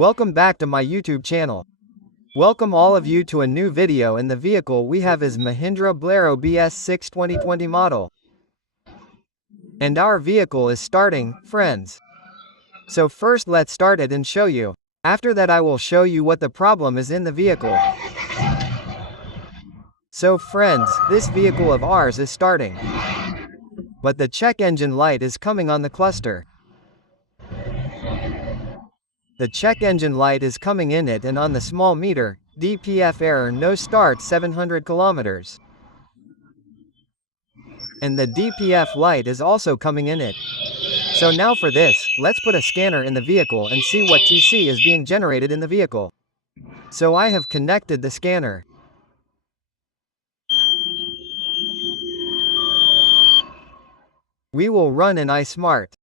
Welcome back to my YouTube channel. Welcome all of you to a new video, and the vehicle we have is Mahindra Bolero Bs6 2020 model. And our vehicle is starting, friends. So first let's start it and show you. After that I will show you what the problem is in the vehicle. So friends, this vehicle of ours is starting. But the check engine light is coming on the cluster. The check engine light is coming in it, and on the small meter, DPF error no start 700 kilometers. And the DPF light is also coming in it. So now for this, let's put a scanner in the vehicle and see what TC is being generated in the vehicle. So I have connected the scanner. We will run an iSmart.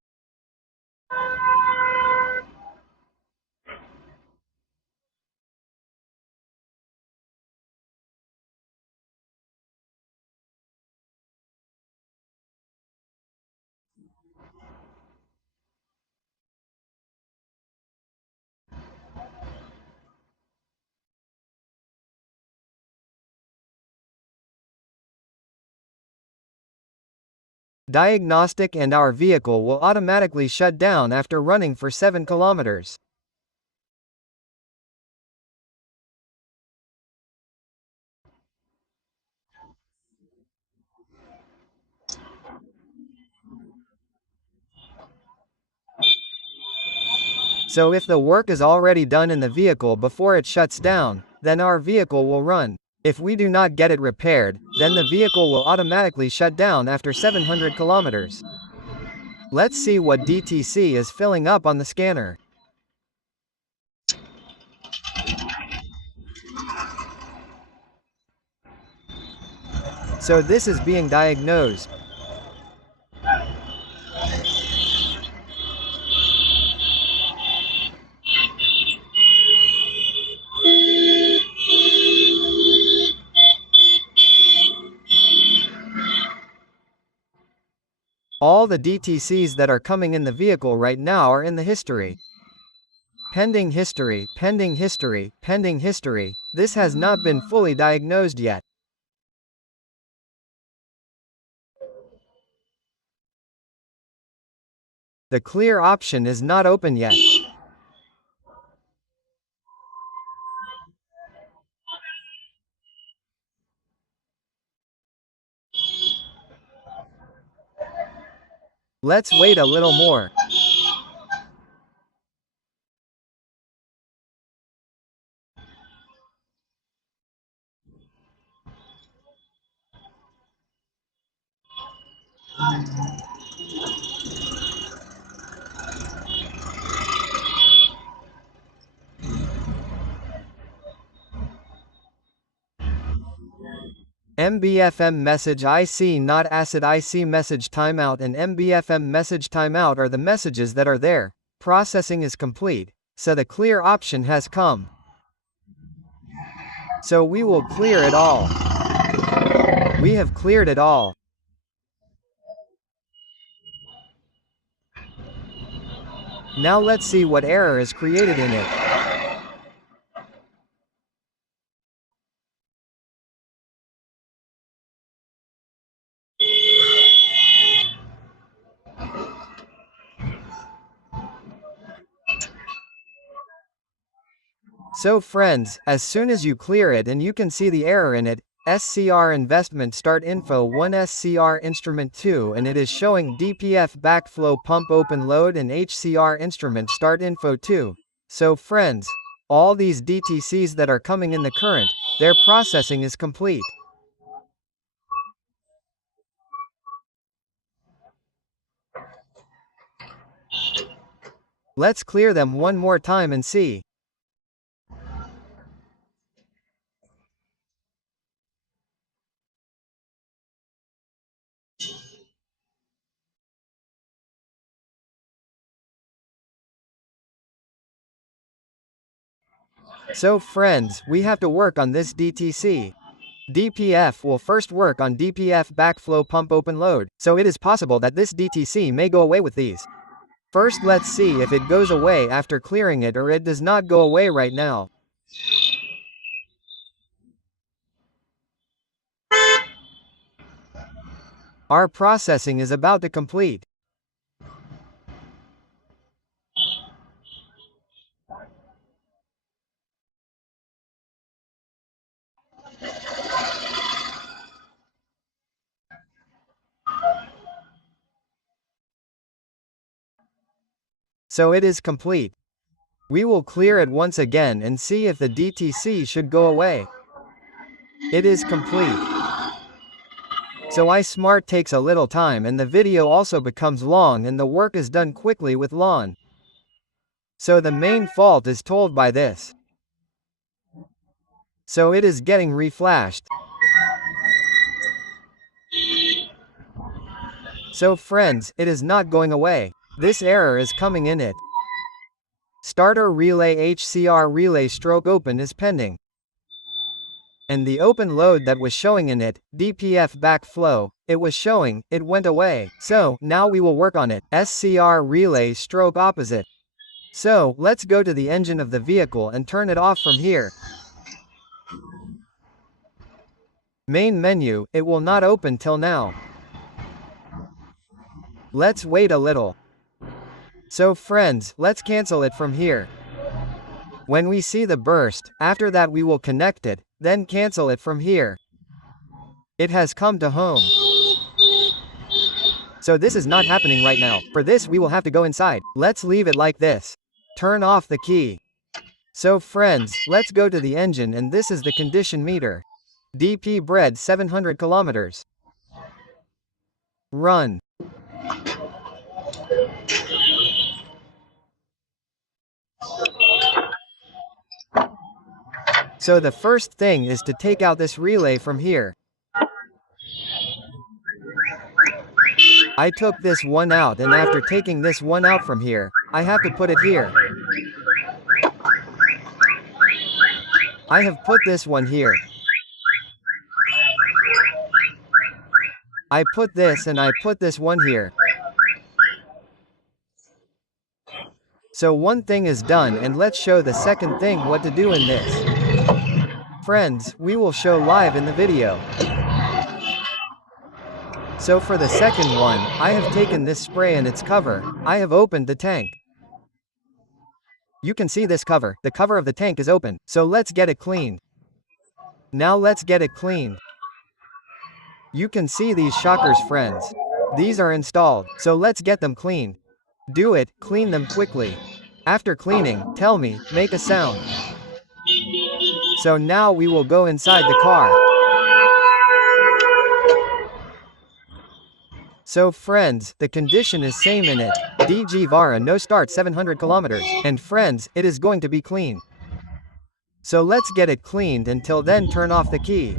Diagnostic, and our vehicle will automatically shut down after running for 7 kilometers. So if the work is already done in the vehicle before it shuts down, then our vehicle will run. If we do not get it repaired, then the vehicle will automatically shut down after 700 kilometers. Let's see what DTC is filling up on the scanner. So this is being diagnosed. All the DTCs that are coming in the vehicle right now are in the history. Pending history, pending history, pending history. This has not been fully diagnosed yet. The clear option is not open yet. Let's wait a little more. MBFM message IC not acid IC message timeout and MBFM message timeout are the messages that are there. Processing is complete, so the clear option has come. So we will clear it all. We have cleared it all. Now let's see what error is created in it. So friends, as soon as you clear it and you can see the error in it, SCR investment start info 1 SCR instrument 2, and it is showing DPF backflow pump open load and HCR instrument start info 2. So friends, all these DTCs that are coming in the current, their processing is complete. Let's clear them one more time and see. So friends, we have to work on this DTC. DPF will first work on DPF backflow pump open load, so it is possible that this DTC may go away with these. First let's see if it goes away after clearing it or it does not go away right now. Our processing is about to complete. So it is complete. We will clear it once again and see if the DTC should go away. It is complete. So iSmart takes a little time and the video also becomes long and the work is done quickly with LAN. So the main fault is told by this. So it is getting reflashed. So friends, it is not going away. This error is coming in it. Starter relay HCR relay stroke open is pending. And the open load that was showing in it, DPF back flow, it was showing, it went away. So, now we will work on it. SCR relay stroke opposite. So, let's go to the engine of the vehicle and turn it off from here. Main menu, it will not open till now. Let's wait a little. So friends, let's cancel it from here. When we see the burst, after that we will connect it, then cancel it from here. It has come to home. So this is not happening right now. For this we will have to go inside. Let's leave it like this. Turn off the key. So friends, let's go to the engine and this is the condition meter. DP bread 700 kilometers. Run. So the first thing is to take out this relay from here. I took this one out and after taking this one out from here, I have to put it here. I have put this one here. I put this and I put this one here. So one thing is done and let's show the second thing what to do in this. Friends, we will show live in the video. So for the second one, I have taken this spray and its cover, I have opened the tank. You can see this cover, the cover of the tank is open, so let's get it cleaned. Now let's get it cleaned. You can see these shockers friends. These are installed, so let's get them cleaned. Do it, clean them quickly. After cleaning, tell me, make a sound. So now we will go inside the car. So friends, the condition is same in it. DG Vara no start 700 kilometers. And friends, it is going to be clean. So let's get it cleaned until then turn off the key.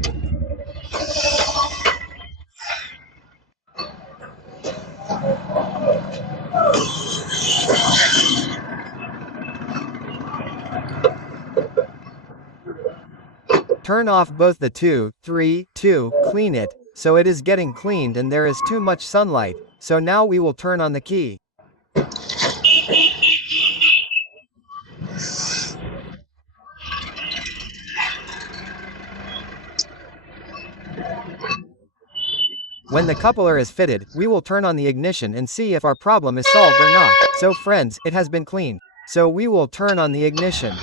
Turn off both the 2, 3, 2, clean it, so it is getting cleaned and there is too much sunlight, so now we will turn on the key. When the coupler is fitted, we will turn on the ignition and see if our problem is solved or not. So friends, it has been cleaned. So we will turn on the ignition.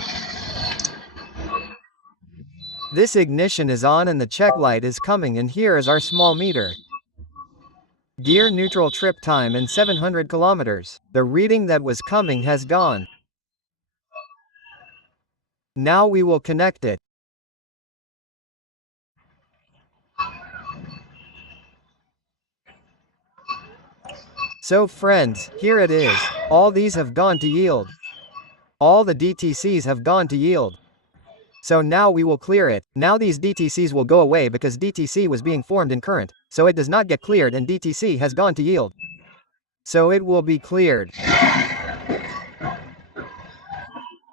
This ignition is on and the check light is coming and here is our small meter. Gear neutral trip time and 700 kilometers. The reading that was coming has gone. Now we will connect it. So friends, here it is. All these have gone to yield. All the DTCs have gone to yield. So now we will clear it. Now these DTCs will go away because DTC was being formed in current, so it does not get cleared and DTC has gone to yield. So it will be cleared.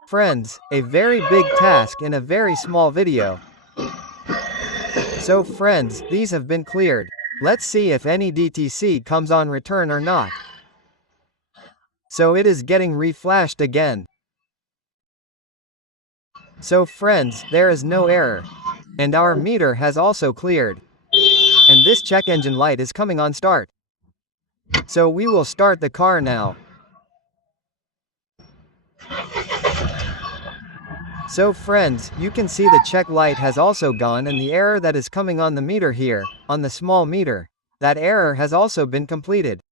Friends, a very big task in a very small video. So friends, these have been cleared. Let's see if any DTC comes on return or not. So it is getting reflashed again. So friends, there is no error. And our meter has also cleared. And this check engine light is coming on start. So we will start the car now. So friends, you can see the check light has also gone and the error that is coming on the meter here, on the small meter, that error has also been completed.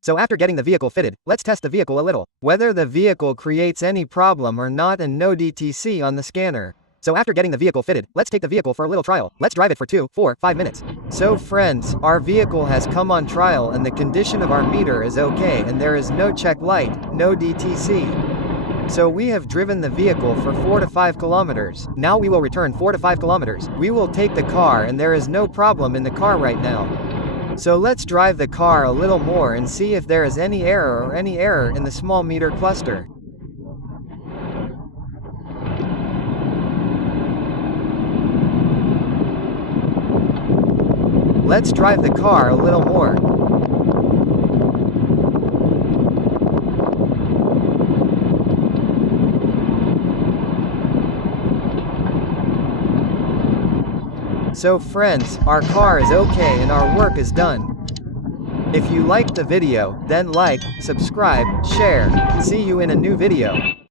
So after getting the vehicle fitted, let's test the vehicle a little, whether the vehicle creates any problem or not and no DTC on the scanner. So after getting the vehicle fitted, let's take the vehicle for a little trial. Let's drive it for 2, 4, 5 minutes. So friends, our vehicle has come on trial and the condition of our meter is okay and there is no check light, no DTC. So we have driven the vehicle for 4 to 5 kilometers. Now we will return 4 to 5 kilometers. We will take the car and there is no problem in the car right now. So let's drive the car a little more and see if there is any error in the small meter cluster. Let's drive the car a little more. So friends, our car is okay and our work is done. If you liked the video, then like, subscribe, share. See you in a new video.